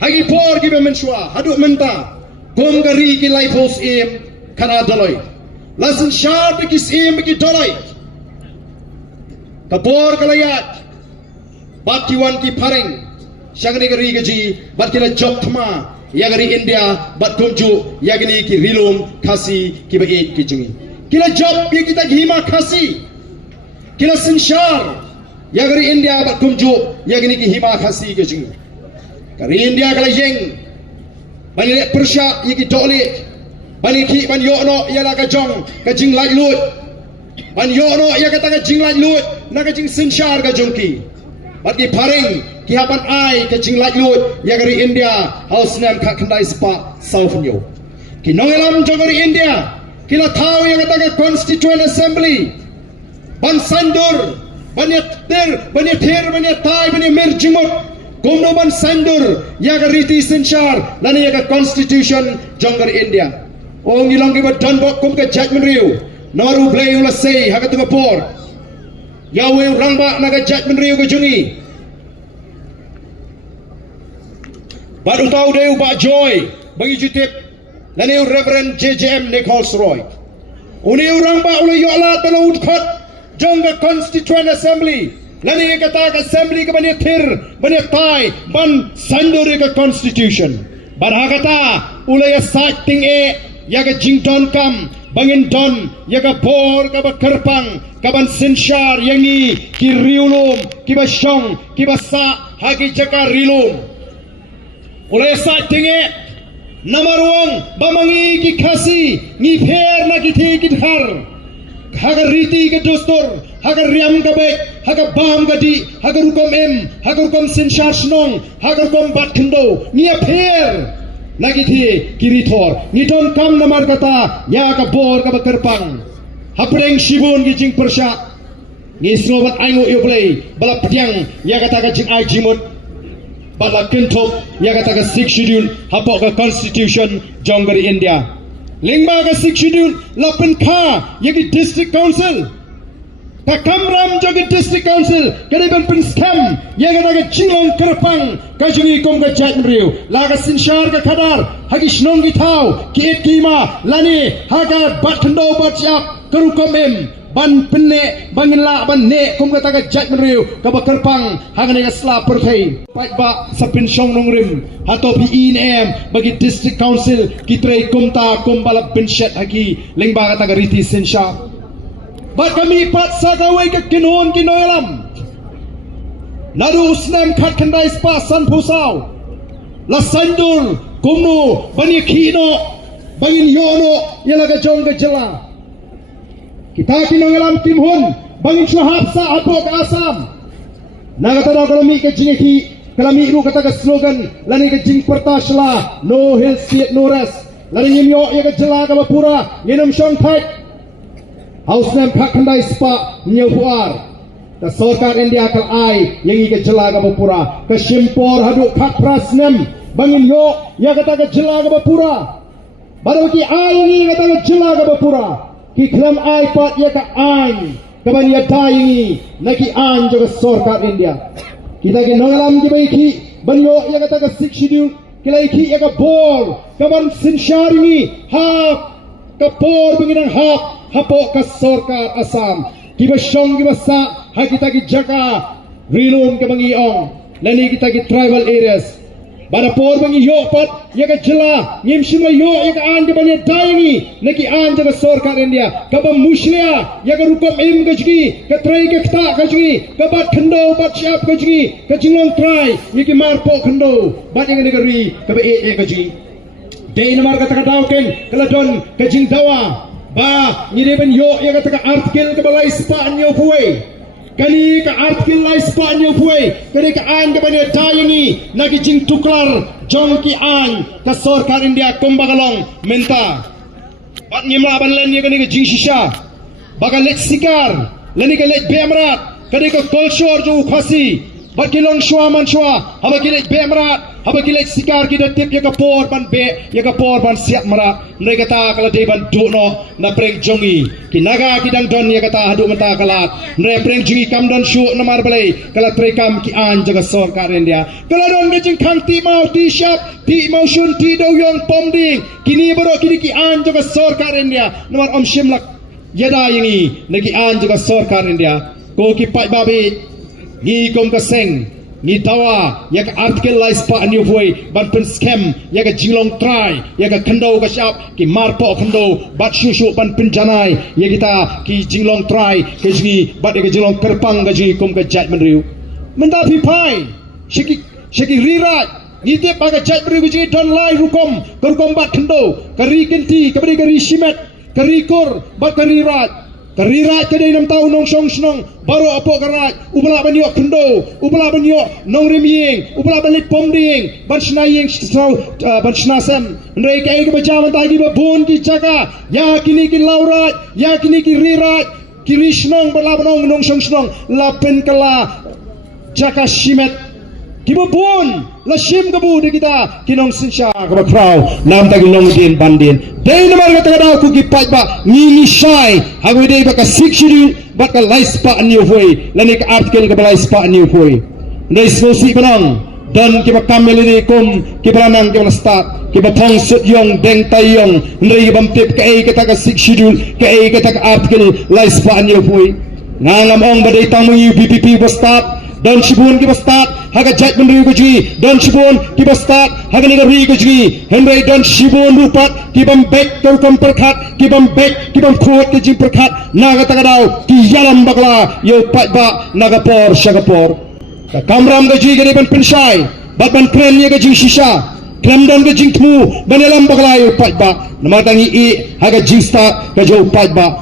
hagi por gi mensua haduk menta kom gari ki life house em kana doloi lasin shar ki sim ki doloi kapor kalayat bat kiwan ki pareng shagni gari gaji bat kila job thma yagari India bat kumju yagni ki rilum khasi ki bae ki jungi kila job ye kita hima khasi kila sinshar yagari India bat kumju yagni ki hima khasi ki jungi kari India kala yeng bani le persha ye ki dole bani ki ban yo no yala ka jong ka jing lai lut ban yo no ya kata ka jing lai lut na ka jing sinshar ka jongki bat ki pareng ki hapan ai ka jing lai lut yagari India house nam ka khandai spa south nyo ki nongelam jogari India kila thau ya kata ka constituent assembly ban sandur bani ter bani tai bani merjimot Kumno ban sandur yaga riti sinshar lani yaga constitution jonggar India. Ong ilang kiba donbok kum ke judgment riu. Naru play ula say haga tunga por. Yawe rangba naga judgment riu ke jungi. Bad utau deu ba joy bagi jutip lani Reverend JJM Nichols Roy. Uni rangba ula yolat bala udkot jonggar constituent assembly. Lani kata assembly ke bani thir bani tai ban sandur ke constitution ban hakata ulaya sating yaga jington kam bangin don yaga bor ka ba kerpang ka ban sinshar yangi ki riulum ki ba shong ki ba sa hagi jaka rilum ulaya sating namaruang bamangi ki khasi ni pher na ki thi ki dhar haga riti ke dostor haga riam ka bek haga bam gadi haga rukom haga rukom sinshar snong haga rukom bat khindo ni apher nagi thi kirithor ni ton kam namar kata ya ka bor ka bakerpang hapreng shibun gi jing persha ni slobat aingo yoblei bala ptyang ya kata ka jing ai jimut bala kentop ya kata ka 6 schedule hapok ka constitution jonggari India lingba ka 6 schedule lapen kha yagi district council ka kamram jogi district council kadi ban pin scam yaga daga chilong kerpang ka jungi kom ka jat riu laga sinshar ka khadar hagi snong gi thau ki et kima lani haga bathndo batjap karu kom ban penne bangin la ban ne kom ka taga jat riu ka ba kerpang haga ne sla perthai pai ba sapin shong nong rim hato pi in bagi district council ki trei komta kom bala pinshet hagi lengba ka taga riti sinshar bat kami pat sagawai ke kinon kinoelam nadu usnam khat khandai spa san phusau la sandur kumnu bani khino bangin yono yalaga jong ke jela kita kinoelam kimhun bangin syahab sa apok asam naga tada kalami ke jingi kalami ru kata ke slogan lani ke jing pertasla no hill siet no rest lani nyimyo ya ke jela ka bapura yenum shong thai House nam khandai spa nyupuar the sarkar India kal ai yangi ke jela ga bapura ke shimpor hadu khat prasnam bangin yo ya kata ke jela ga bapura baru ki ai yangi kata ke jela ga bapura ki khlam ai pat ya ka ai kaban ya dai naki an jo sarkar India kita ke nolam ki bai ki banyo ya kata ke 6 schedule kilai ki ya ka bor kaban sinsharini ha ka por bangin ha hapo ka sarkar Assam kiba shong kiba sa ha kita ki jaka rilum ke bangi ong lani kita ki tribal areas bara por bangi yo pat ya ka jela ngim shima yo ya ka an ke bani daingi naki an jaga sarkar India ka ba muslia ya ka rukom ka jgi ka trai ke khta ka jgi ka ba thando ba chap ka jgi ka jingong trai ni ki mar po khando ba ya negeri ka ba ka jgi dei namar ka ta daw ken kala don ka jing dawa ba ni ben yo ya kata artikel ke balai spa nyo puai kani ka artikel lai spa nyo puai kani ka an ke bani dayangi nagi jing tuklar jong ki an ka sarkar India kombagalong menta bat nyimla ban len ni kani ka jing shisha baga let sikar lani ka let bemrat kani ka culture jo khasi bat kilong shua man shua haba kilet be marat haba kilet sikar kita tip ya kapor ban be ya kapor ban siap marat mereka kata kalau dia ban dukno na preng jongi kinaga kidang don ya kata hadu mata kalat mereka preng jongi kam don shu namar balai kalau trekam ki an jaga sarkar India kalau don gejing khang ti mau ti shap ti mau shun ti do yong pom ding kini baro kini ki an jaga sarkar India namar om shimlak yada yangi nagi an jaga sarkar India ko ki pai babi ni kom ka seng ni tawa ya ka artikel lais pa anyu voi ban pen scam ya ka jilong try ya ka kendo ka shap ki marpo kendo bat shushu ban pen janai ya kita ki jilong try ke jingi bat ya ka jilong kerpang ka jingi kom ka jat menriu menda phi pai shiki rirat ni te pa ka jat menriu jingi don lai rukom kerkom bat kendo kari kenti kabri kari shimet kari kor bat kari rat karirat kadai 6 tahun nong song snong baru apa karat ubala banyo kendo ubala banyo nong remyeng ubala balit pomding ban snayeng ban snasam ndai kai ke bajawan tagi babun ki chaka ya kini ki laurat ya kini ki rirat kini snong bala nong nong song snong lapen kala jaka shimet ki babun la shim gabu de kita kinong sinsha ka krau nam tagi nong din bandin dei namar kata kada ku ki pai ba ni shai hagu dei ba ka sikshiri ba ka lais pa new foi lani ka article ka lais pa new foi dei sosi banang dan ki ba kameli de kum ki branang ki ba start ki ba thong sut yong deng tai yong ndei ki bam tip ka ei kata ka sikshiri ka ei kata ka article lais pa new foi ngangam ong ba dei tamu UPPP ba start dan shibun ki ba start haga jat menriu ko ji dan shibun ki ba start haga negeri ko ji henry dan shibun rupat ki bam bek tor kom perkhat ki bam bek ki bam khot ki ji perkhat naga tagadau ki yalam bagla yo pat ba naga por shagapor kamram ko ji gari ban pensai bat ban kren ye ko ji shisha krem don ko ji thmu ban yalam bagla yo pat ba namatangi I haga jista ka jo pat ba